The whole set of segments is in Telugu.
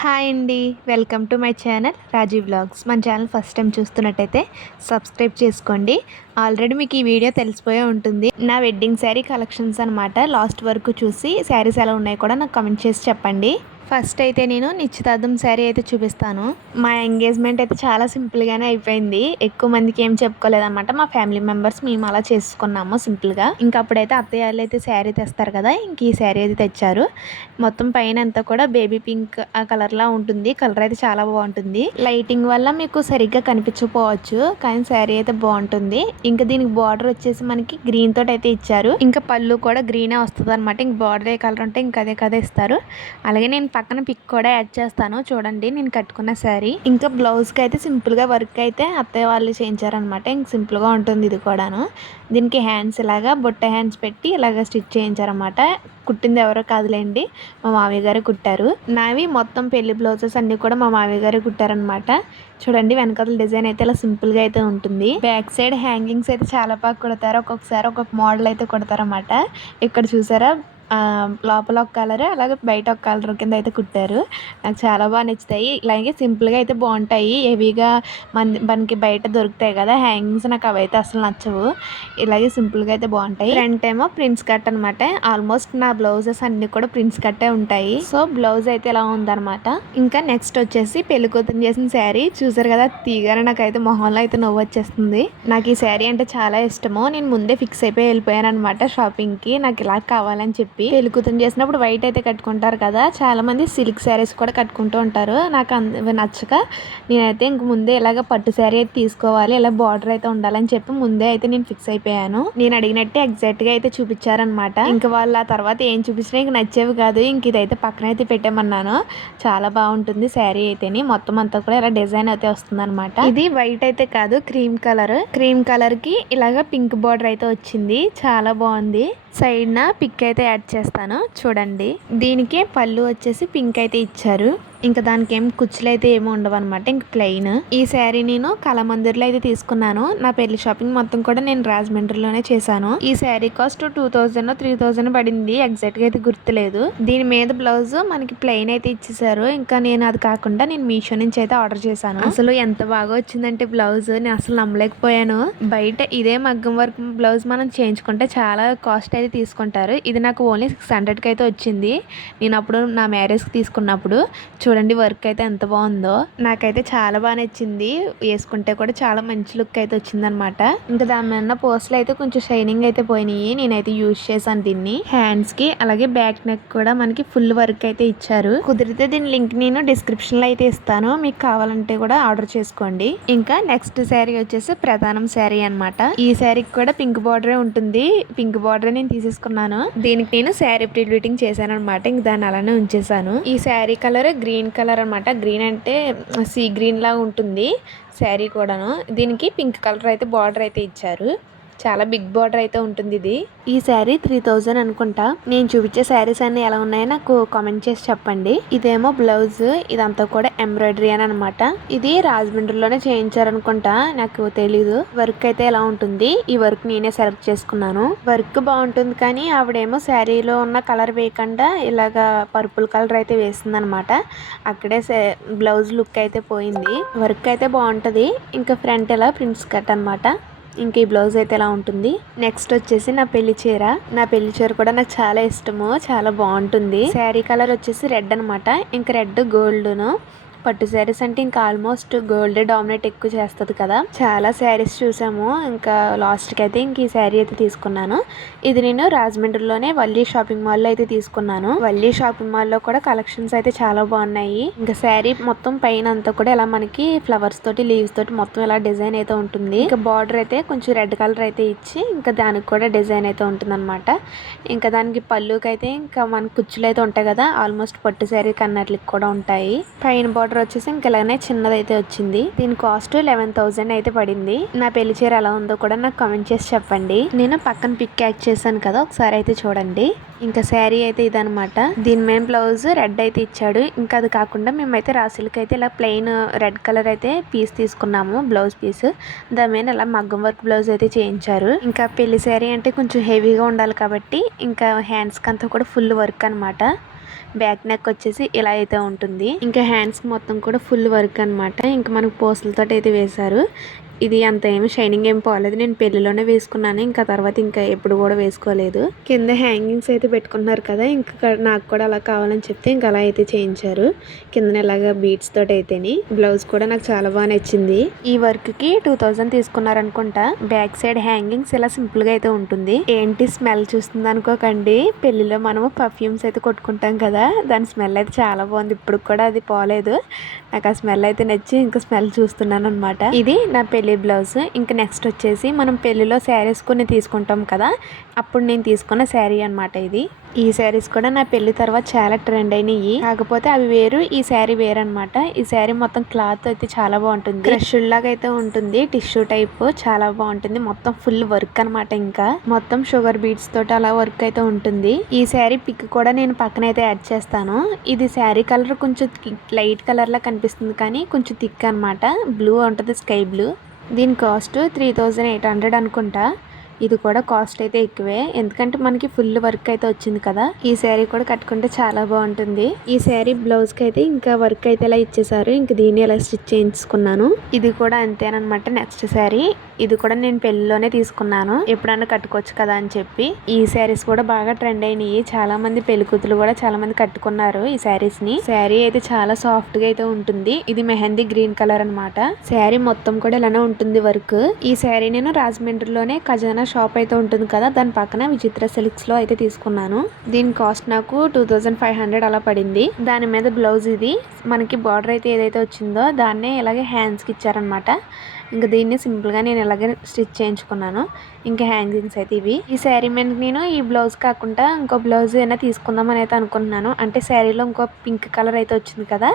హాయ్ అండి. Welcome to my channel Raji vlogs. మన ఛానల్ ఫస్ట్ టైం చూస్తున్నట్టయితే సబ్స్క్రైబ్ చేసుకోండి. ఆల్రెడీ మీకు ఈ వీడియో తెలిసిపోయే ఉంటుంది. నా వెడ్డింగ్ శారీ కలెక్షన్స్ అనమాట. లాస్ట్ వరకు చూసి శారీస్ ఎలా ఉన్నాయో కూడా నాకు కామెంట్ చేసి చెప్పండి. ఫస్ట్ అయితే నేను నిశ్చితార్థం శారీ అయితే చూపిస్తాను. మా ఎంగేజ్మెంట్ అయితే చాలా సింపుల్గానే అయిపోయింది. ఎక్కువ మందికి ఏం చెప్పుకోలేదన్నమాట. మా ఫ్యామిలీ మెంబర్స్ మేము అలా చేసుకున్నాము సింపుల్గా. ఇంకా అప్పుడైతే అత్తయ్య వాళ్ళు అయితే శారీ తెస్తారు కదా, ఇంక ఈ శారీ అయితే తెచ్చారు. మొత్తం పైన అంతా కూడా బేబీ పింక్ ఆ కలర్లా ఉంటుంది. కలర్ అయితే చాలా బాగుంటుంది. లైటింగ్ వల్ల మీకు సరిగ్గా కనిపించకపోవచ్చు, కానీ శారీ అయితే బాగుంటుంది. ఇంకా దీనికి బార్డర్ వచ్చేసి మనకి గ్రీన్ తోటి అయితే ఇచ్చారు. ఇంకా పళ్ళు కూడా గ్రీనే వస్తుంది అనమాట. ఇంక బార్డర్ ఏ కలర్ ఉంటే ఇంకా అదే కదా ఇస్తారు. అలాగే నేను పక్కన పిక్ కూడా యాడ్ చేస్తాను చూడండి, నేను కట్టుకున్న శారీ. ఇంకా బ్లౌజ్కి అయితే సింపుల్గా వర్క్ అయితే అత్తయ్య వాళ్ళు చేయించారనమాట. ఇంక సింపుల్గా ఉంటుంది ఇది కూడాను. దీనికి హ్యాండ్స్ ఇలాగా బుట్ట హ్యాండ్స్ పెట్టి ఇలాగ స్టిచ్ చేయించారనమాట. కుట్టింది ఎవరో కాదులేండి, మా మామయ్య గారు కుట్టారు. నావి మొత్తం పెళ్లి బ్లౌజెస్ అన్ని కూడా మా మామయ్య గారు కుట్టారనమాట. చూడండి వెనకాల డిజైన్ అయితే ఇలా సింపుల్గా అయితే ఉంటుంది. బ్యాక్ సైడ్ హ్యాంగింగ్స్ అయితే చాలా బాగా కుడతారు. ఒక్కొక్కసారి ఒక్కొక్క మోడల్ అయితే కుడతారన్నమాట. ఇక్కడ చూసారా, లోపల ఒక కలర్ అలాగే బయట ఒక కలర్ కింద అయితే కుట్టారు. నాకు చాలా బాగా నచ్చుతాయి. ఇలాగే సింపుల్గా అయితే బాగుంటాయి. హెవీగా మనకి బయట దొరుకుతాయి కదా హ్యాంగింగ్స్, నాకు అవైతే అసలు నచ్చవు. ఇలాగే సింపుల్గా అయితే బాగుంటాయి. ఫ్రంట్ ఏమో ప్రిన్స్ కట్ అనమాట. ఆల్మోస్ట్ నా బ్లౌజెస్ అన్ని కూడా ప్రిన్స్ కట్టే ఉంటాయి. సో బ్లౌజ్ అయితే ఇలా ఉందన్నమాట. ఇంకా నెక్స్ట్ వచ్చేసి పెళ్లి కూతురు చేసిన శారీ చూసారు కదా, తీగానే నాకైతే మొహంలో అయితే నవ్వు వచ్చేస్తుంది. నాకు ఈ శారీ అంటే చాలా ఇష్టము. నేను ముందే ఫిక్స్ అయిపోయి వెళ్ళిపోయాను అనమాట షాపింగ్కి, నాకు ఇలా కావాలని చెప్పి. పెళ్లి కూతురు చేసినప్పుడు వైట్ అయితే కట్టుకుంటారు కదా, చాలా మంది సిల్క్ శారీస్ కూడా కట్టుకుంటూ ఉంటారు. నాకు నచ్చక నేనైతే ఇంక ముందే ఇలాగ పట్టు శారీ అయితే తీసుకోవాలి, ఇలా బార్డర్ అయితే ఉండాలని చెప్పి ముందే అయితే నేను ఫిక్స్ అయిపోయాను. నేను అడిగినట్టే ఎగ్జాక్ట్ గా అయితే చూపించారనమాట. ఇంకా వాళ్ళ తర్వాత ఏం చూపించినా ఇంక నచ్చేవి కాదు. ఇంక ఇదైతే పక్కన అయితే పెట్టామన్నాను. చాలా బాగుంటుంది శారీ అయితేని. మొత్తం అంతా కూడా ఇలా డిజైన్ అయితే వస్తుంది అనమాట. ఇది వైట్ అయితే కాదు, క్రీమ్ కలర్ కి ఇలాగ పింక్ బార్డర్ అయితే వచ్చింది. చాలా బాగుంది. సైడ్ నా పిక్ అయితే యాడ్ చేస్తాను చూడండి. దీనికి పళ్ళు వచ్చేసి పింక్ అయితే ఇచ్చారు. ఇంకా దానికి ఏం కుచ్చులు అయితే ఏమి ఉండవు అనమాట, ఇంక ప్లెయిన్. ఈ శారీ నేను కళామందిర్లో అయితే తీసుకున్నాను. నా పెళ్లి షాపింగ్ మొత్తం కూడా నేను రాజమండ్రిలోనే చేశాను. ఈ శారీ కాస్ట్ 2000 3000 పడింది, ఎగ్జాక్ట్ గా అయితే గుర్తులేదు. దీని మీద బ్లౌజ్ మనకి ప్లెయిన్ అయితే ఇచ్చేసారు. ఇంకా నేను అది కాకుండా నేను మీషో నుంచి అయితే ఆర్డర్ చేశాను. అసలు ఎంత బాగా వచ్చిందంటే బ్లౌజ్, నేను అసలు నమ్మలేకపోయాను. బయట ఇదే మగ్గం వర్క్ బ్లౌజ్ మనం చేయించుకుంటే చాలా కాస్ట్ అయితే తీసుకుంటారు. ఇది నాకు ఓన్లీ 600 కి అయితే వచ్చింది. నేను అప్పుడు నా మ్యారేజ్ కి తీసుకున్నప్పుడు. చూడండి వర్క్ అయితే ఎంత బాగుందో, నాకైతే చాలా బాగా నచ్చింది. వేసుకుంటే కూడా చాలా మంచి లుక్ అయితే వచ్చిందనమాట. ఇంకా దాని మీద పోస్టులు అయితే కొంచెం షైనింగ్ అయితే పోయినాయి. నేనైతే యూజ్ చేశాను దీన్ని హ్యాండ్స్ కి. అలాగే బ్యాక్ నెక్ కూడా మనకి ఫుల్ వర్క్ అయితే ఇచ్చారు. కుదిరితే దీని లింక్ నేను డిస్క్రిప్షన్ లో అయితే ఇస్తాను, మీకు కావాలంటే కూడా ఆర్డర్ చేసుకోండి. ఇంకా నెక్స్ట్ శారీ వచ్చేసి ప్రధానం శారీ అనమాట. ఈ శారీకి కూడా పింక్ బార్డరే ఉంటుంది. పింక్ బార్డర్ నేను తీసేసుకున్నాను. దీనికి నేను శారీ ప్రీ వెడ్డింగ్ చేశాను అనమాట. ఇంక దాన్ని అలానే ఉంచేసాను. ఈ శారీ కలర్ గ్రీన్ కలర్ అనమాట. గ్రీన్ అంటే సీ గ్రీన్ లా ఉంటుంది శారీ కూడాను. దీనికి పింక్ కలర్ అయితే బార్డర్ అయితే ఇచ్చారు. చాలా బిగ్ బార్డర్ అయితే ఉంటుంది ఇది. ఈ శారీ 3000 అనుకుంటా. నేను చూపించే శారీస్ అన్ని ఎలా ఉన్నాయో నాకు కామెంట్ చేసి చెప్పండి. ఇదేమో బ్లౌజ్, ఇదంతా కూడా ఎంబ్రాయిడరీ అని అనమాట. ఇది రాజమండ్రిలోనే చేయించారనుకుంటా, నాకు తెలీదు. వర్క్ అయితే ఎలా ఉంటుంది. ఈ వర్క్ నేనే సెలెక్ట్ చేసుకున్నాను. వర్క్ బాగుంటుంది, కానీ ఆవిడేమో శారీలో ఉన్న కలర్ వేయకుండా ఇలాగా పర్పుల్ కలర్ అయితే వేసింది అనమాట. అక్కడే బ్లౌజ్ లుక్ అయితే పోయింది. వర్క్ అయితే బాగుంటది. ఇంకా ఫ్రంట్ ఇలా ప్రిన్స్ కట్ అనమాట. ఇంకా ఈ బ్లౌజ్ అయితే ఎలా ఉంటుంది. నెక్స్ట్ వచ్చేసి నా పెళ్లి చీర కూడా నాకు చాలా ఇష్టము, చాలా బాగుంటుంది. శారీ కలర్ వచ్చేసి రెడ్ అనమాట. ఇంకా రెడ్ గోల్డ్ను. పట్టు శారీస్ అంటే ఇంకా ఆల్మోస్ట్ గోల్డ్ డామినేట్ ఎక్కువ చేస్తుంది కదా. చాలా శారీస్ చూసాము. ఇంకా లాస్ట్కి అయితే ఇంక ఈ శారీ అయితే తీసుకున్నాను. ఇది నేను రాజమండ్రిలోనే వల్లీ షాపింగ్ మాల్లో అయితే తీసుకున్నాను. వల్లీ షాపింగ్ మాల్లో కూడా కలెక్షన్స్ అయితే చాలా బాగున్నాయి. ఇంకా శారీ మొత్తం పైన అంతా కూడా ఇలా మనకి ఫ్లవర్స్ తోటి లీవ్స్ తోటి మొత్తం ఇలా డిజైన్ అయితే ఉంటుంది. ఇంకా బార్డర్ అయితే కొంచెం రెడ్ కలర్ అయితే ఇచ్చి ఇంకా దానికి కూడా డిజైన్ అయితే ఉంటుంది అనమాట. ఇంకా దానికి పళ్ళుకి అయితే ఇంకా మన కుచ్చులు అయితే ఉంటాయి కదా, ఆల్మోస్ట్ పట్టు శారీ కన్నట్లకి కూడా ఉంటాయి. పైన బార్డర్ వచ్చేసి ఇంకా ఇలానే చిన్నదైతే వచ్చింది. దీని కాస్ట్ 11,000 అయితే పడింది. నా పెళ్లి చీర ఎలా ఉందో కూడా నాకు కామెంట్ చేసి చెప్పండి. నేను పక్కన పిక్ యాడ్ చేశాను కదా, ఒకసారి అయితే చూడండి. ఇంకా శారీ అయితే ఇదనమాట. దీని మెయిన్ బ్లౌజ్ రెడ్ అయితే ఇచ్చాడు. ఇంకా అది కాకుండా మేమైతే రాసిలకి అయితే ఇలా ప్లెయిన్ రెడ్ కలర్ అయితే పీస్ తీసుకున్నాము, బ్లౌజ్ పీస్. దాని మీద ఇలా మగ్గం వర్క్ బ్లౌజ్ అయితే చేయించారు. ఇంకా పెళ్లి శారీ అంటే కొంచెం హెవీగా ఉండాలి కాబట్టి ఇంకా హ్యాండ్స్కి అంతా కూడా ఫుల్ వర్క్ అనమాట. బ్యాక్ నెక్ వచ్చేసి ఇలా అయితే ఉంటుంది. ఇంకా హ్యాండ్స్ మొత్తం కూడా ఫుల్ వర్క్ అనమాట. ఇంకా మనకు పూసలతో అయితే వేశారు. ఇది అంత ఏమి షైనింగ్ ఏం పోలేదు. నేను పెళ్లిలోనే వేసుకున్నాను. ఇంకా తర్వాత ఇంకా ఎప్పుడు కూడా వేసుకోలేదు. కింద హ్యాంగింగ్స్ అయితే పెట్టుకుంటున్నారు కదా, ఇంకా నాకు కూడా అలా కావాలని చెప్తే ఇంకా అలా అయితే చేయించారు. కింద ఇలాగా బీట్స్ తోటి అయితేని. బ్లౌజ్ కూడా నాకు చాలా బాగా నచ్చింది. ఈ వర్క్ కి 2000 తీసుకున్నారు అనుకుంటా. బ్యాక్ సైడ్ హ్యాంగింగ్స్ ఇలా సింపుల్ గా అయితే ఉంటుంది. ఏంటి స్మెల్ చూస్తుంది అనుకోకండి, పెళ్లిలో మనము పర్ఫ్యూమ్స్ అయితే కొట్టుకుంటాం కదా, దాని స్మెల్ అయితే చాలా బాగుంది. ఇప్పుడు కూడా అది పోలేదు. నాకు ఆ స్మెల్ అయితే నచ్చి ఇంకా స్మెల్ చూస్తున్నాను అనమాట. ఇది నా పెళ్లి బ్లౌజ్. ఇంకా నెక్స్ట్ వచ్చేసి మనం పెళ్లిలో శారీస్ కొన్ని తీసుకుంటాం కదా, అప్పుడు నేను తీసుకున్న శారీ అనమాట ఇది. ఈ శారీస్ కూడా నా పెళ్లి తర్వాత చాలా ట్రెండ్ అయినాయి. కాకపోతే అవి వేరు, ఈ శారీ వేరు అనమాట. ఈ శారీ మొత్తం క్లాత్ అయితే చాలా బాగుంటుంది. క్రష్ లాగా అయితే ఉంటుంది. టిష్యూ టైప్ చాలా బాగుంటుంది. మొత్తం ఫుల్ వర్క్ అనమాట. ఇంకా మొత్తం షుగర్ బీడ్స్ తోటి అలా వర్క్ అయితే ఉంటుంది. ఈ శారీ పిక్ కూడా నేను పక్కన అయితే యాడ్ చేస్తాను. ఇది శారీ కలర్ కొంచెం లైట్ కలర్ లా కనిపిస్తుంది, కానీ కొంచెం థిక్ అనమాట. బ్లూ ఉంటుంది, స్కై బ్లూ. దీని కాస్ట్ 3800 అనుకుంటా. ఇది కూడా కాస్ట్ అయితే ఎక్కువే, ఎందుకంటే మనకి ఫుల్ వర్క్ అయితే వచ్చింది కదా. ఈ శారీ కూడా కట్టుకుంటే చాలా బాగుంటుంది. ఈ శారీ బ్లౌజ్ కి అయితే ఇంకా వర్క్ అయితే ఇలా ఇచ్చేసారు. ఇంక దీన్ని ఇలా స్టిచ్ చేయించుకున్నాను. ఇది కూడా అంతేనమాట. నెక్స్ట్ శారీ ఇది కూడా నేను పెళ్లిలోనే తీసుకున్నాను, ఎప్పుడన్నా కట్టుకోవచ్చు కదా అని చెప్పి. ఈ శారీస్ కూడా బాగా ట్రెండ్ అయినాయి. చాలా మంది పెళ్లి కూతురు కూడా చాలా మంది కట్టుకున్నారు ఈ శారీస్ ని. శారీ అయితే చాలా సాఫ్ట్ గా అయితే ఉంటుంది. ఇది మెహందీ గ్రీన్ కలర్ అనమాట. శారీ మొత్తం కూడా ఇలానే ఉంటుంది వర్క్. ఈ శారీ నేను రాజమండ్రిలోనే ఖజానా షాప్ అయితే ఉంటుంది కదా, దాని పక్కన విచిత్ర సిల్క్స్ లో అయితే తీసుకున్నాను. దీని కాస్ట్ నాకు 2500 అలా పడింది. దాని మీద బ్లౌజ్ ఇది మనకి బార్డర్ అయితే ఏదైతే వచ్చిందో దాన్నే ఇలాగే హ్యాండ్స్ కి ఇచ్చారనమాట. ఇంకా దీన్ని సింపుల్ గా నేను ఇలాగే స్టిచ్ చేయించుకున్నాను. ఇంకా హ్యాంగింగ్స్ అయితే ఇవి. ఈ శారీ మీద నేను ఈ బ్లౌజ్ కాకుండా ఇంకో బ్లౌజ్ అయినా తీసుకుందాం అని అయితే అనుకుంటున్నాను. అంటే శారీలో ఇంకో పింక్ కలర్ అయితే వచ్చింది కదా,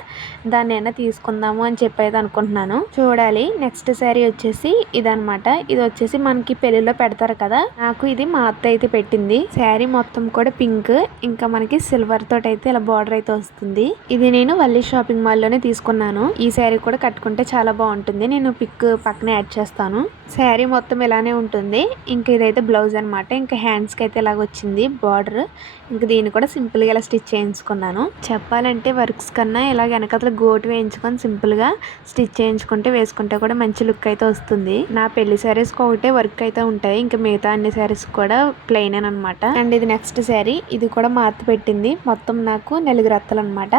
దాన్ని అయినా తీసుకుందాము అని చెప్పి అయితే అనుకుంటున్నాను. చూడాలి. నెక్స్ట్ శారీ వచ్చేసి ఇదనమాట. ఇది వచ్చేసి మనకి పెళ్లిలో పెడతారు కదా, నాకు ఇది మా అత్త అయితే పెట్టింది. శారీ మొత్తం కూడా పింక్, ఇంకా మనకి సిల్వర్ తోటి అయితే ఇలా బార్డర్ అయితే వస్తుంది. ఇది నేను వల్లి షాపింగ్ మాల్ లోనే తీసుకున్నాను. ఈ శారీ కూడా కట్టుకుంటే చాలా బాగుంటుంది. నేను పిక్ పక్కన యాడ్ చేస్తాను. శారీ మొత్తం ఇలానే ఉంటుంది. ఇంకా ఇదైతే బ్లౌజ్ అనమాట. ఇంకా హ్యాండ్స్ కి అయితే ఇలాగ వచ్చింది బార్డర్. ఇంకా దీన్ని కూడా సింపుల్ గా ఇలా స్టిచ్ చేయించుకున్నాను. చెప్పాలంటే వర్క్స్ కన్నా ఇలా వెనకతల గోటు వేయించుకొని సింపుల్ గా స్టిచ్ చేయించుకుంటే వేసుకుంటే కూడా మంచి లుక్ అయితే వస్తుంది. నా పెళ్లి శారీస్ ఒకటే వర్క్ అయితే ఉంటాయి, ఇంకా మిగతా అన్ని శారీస్ కూడా ప్లెయిన్ అనమాట. అండ్ ఇది నెక్స్ట్ శారీ. ఇది కూడా మా అత్త పెట్టింది. మొత్తం నాకు 4 అత్తలు అనమాట.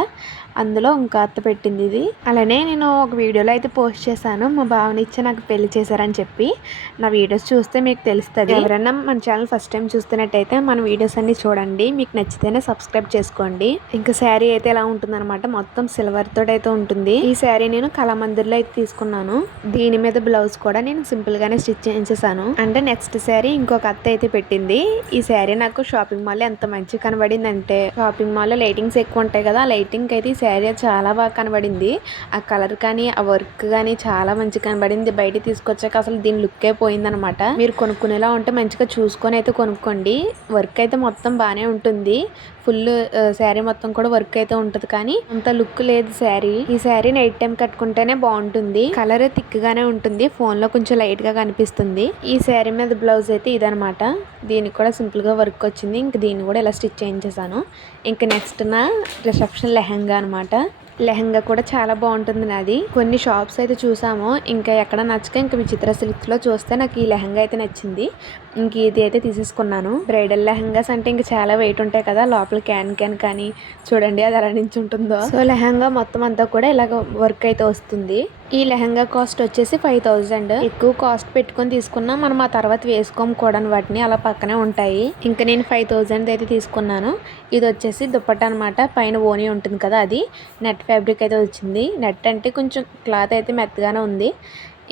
అందులో ఇంకా అత్త పెట్టింది ఇది. అలానే నేను ఒక వీడియోలో అయితే పోస్ట్ చేశాను, మా బావనిచ్చి నాకు పెళ్లి చేశారని చెప్పి. నా వీడియోస్ చూస్తే మీకు తెలుస్తుంది. ఎవరైనా మన ఛానల్ ఫస్ట్ టైం చూస్తున్నట్టయితే మన వీడియోస్ అన్ని చూడండి, మీకు నచ్చితేనే సబ్స్క్రైబ్ చేసుకోండి. ఇంకా శారీ అయితే ఎలా ఉంటుంది అనమాట, మొత్తం సిల్వర్ తోటి అయితే ఉంటుంది. ఈ శారీ నేను కళామందిర్లో అయితే తీసుకున్నాను. దీని మీద బ్లౌజ్ కూడా నేను సింపుల్ గానే స్టిచ్ చేయించేసాను. అంటే నెక్స్ట్ శారీ ఇంకొక అత్త అయితే పెట్టింది. ఈ శారీ నాకు షాపింగ్ మాల్ ఎంత మంచిగా కనబడింది అంటే, షాపింగ్ మాల్ లో లైటింగ్స్ ఎక్కువ ఉంటాయి కదా, ఆ లైటింగ్ అయితే శారీ చాలా బాగా కనబడింది. ఆ కలర్ కానీ ఆ వర్క్ కానీ చాలా మంచిగా కనబడింది. బయట తీసుకొచ్చాక అసలు దీని లుక్ పోయింది అనమాట. మీరు కొనుక్కునేలా ఉంటే మంచిగా చూసుకొని అయితే కొనుక్కోండి. వర్క్ అయితే మొత్తం బాగానే ఉంటుంది. ఫుల్ శారీ మొత్తం కూడా వర్క్ అయితే ఉంటుంది, కానీ అంత లుక్ లేదు శారీ. ఈ శారీ నైట్ టైం కట్టుకుంటేనే బాగుంటుంది. కలర్ థిక్ గానే ఉంటుంది, ఫోన్ లో కొంచెం లైట్ గా కనిపిస్తుంది. ఈ శారీ మీద బ్లౌజ్ అయితే ఇదనమాట. దీనికి కూడా సింపుల్ గా వర్క్ వచ్చింది. ఇంక దీన్ని కూడా ఇలా స్టిచ్ చేయించేసాను. ఇంక నెక్స్ట్ నా రిసెప్షన్ లెహంగా అనమాట. లెహంగా కూడా చాలా బాగుంటుంది నాది. కొన్ని షాప్స్ అయితే చూసాము, ఇంకా ఎక్కడ నచ్చక ఇంకా విచిత్ర సిల్క్స్ లో చూస్తే నాకు ఈ లెహంగా అయితే నచ్చింది. ఇంక ఇది అయితే తీసేసుకున్నాను. బ్రైడల్ లెహంగాస్ అంటే ఇంకా చాలా వెయిట్ ఉంటాయి కదా, లోపల క్యాన్ కానీ చూడండి అది ఎలా నుంచి ఉంటుందో. సో లెహంగా మొత్తం అంతా కూడా ఇలాగ వర్క్ అయితే వస్తుంది. ఈ లెహంగా కాస్ట్ వచ్చేసి 5000. ఎక్కువ కాస్ట్ పెట్టుకొని తీసుకున్నా మనం ఆ తర్వాత వేసుకోం కూడా, వాటిని అలా పక్కనే ఉంటాయి. ఇంకా నేను 5000 అయితే తీసుకున్నాను. ఇది వచ్చేసి దుప్పట్టా అనమాట. పైన ఓనీ ఉంటుంది కదా, అది నెట్ ఫ్యాబ్రిక్ అయితే వచ్చింది. నెట్ అంటే కొంచెం క్లాత్ అయితే మెత్తగానే ఉంది.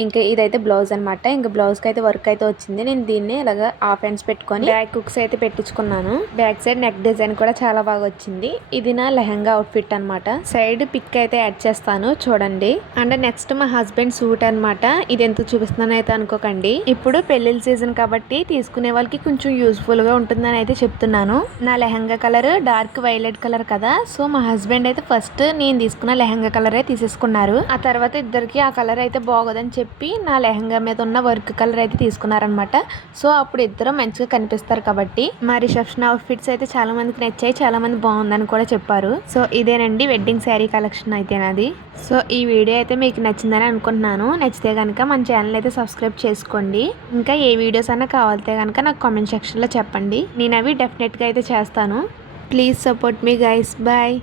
ఇంకా ఇదైతే బ్లౌజ్ అనమాట. ఇంకా బ్లౌజ్ కి అయితే వర్క్ అయితే వచ్చింది. నేను దీన్ని ఇలాగా హాఫ్ హ్యాండ్స్ పెట్టుకొని బ్యాక్ హుక్స్ అయితే పెట్టించుకున్నాను. బ్యాక్ సైడ్ నెక్ డిజైన్ కూడా చాలా బాగా వచ్చింది. ఇది నా లెహంగా అవుట్ ఫిట్ అనమాట. సైడ్ పిక్ అయితే యాడ్ చేస్తాను చూడండి. అండ్ నెక్స్ట్ మా హస్బెండ్ సూట్ అనమాట. ఇది ఎంత చూపిస్తున్నాను అయితే అనుకోకండి. ఇప్పుడు పెళ్లిళ్ళ సీజన్ కాబట్టి తీసుకునే వాళ్ళకి కొంచెం యూస్ఫుల్ గా ఉంటుందని అయితే చెప్తున్నాను. నా lehenga colour dark violet colour కదా, సో మా హస్బెండ్ అయితే ఫస్ట్ నేను తీసుకున్న లెహంగా కలరే తీసేసుకున్నారు. ఆ తర్వాత ఇద్దరికి ఆ కలర్ అయితే బాగోదని చెప్పి నా లెహంగా మీద ఉన్న వర్క్ కలర్ అయితే తీసుకున్నారనమాట. సో అప్పుడు ఇద్దరు మంచిగా కనిపిస్తారు కాబట్టి మా రిసెప్షన్ అవుట్ఫిట్స్ అయితే చాలా మందికి నచ్చాయి, చాలా మంది బాగుందని కూడా చెప్పారు. సో ఇదేనండి వెడ్డింగ్ శారీ కలెక్షన్ అయితే నాది. సో ఈ వీడియో అయితే మీకు నచ్చిందని అనుకుంటున్నాను. నచ్చితే కనుక మన ఛానల్ అయితే సబ్స్క్రైబ్ చేసుకోండి. ఇంకా ఏ వీడియోస్ అన్నా కావాలితే కనుక నాకు కామెంట్ సెక్షన్లో చెప్పండి, నేను అవి డెఫినెట్గా అయితే చేస్తాను. Please support me guys. Bye.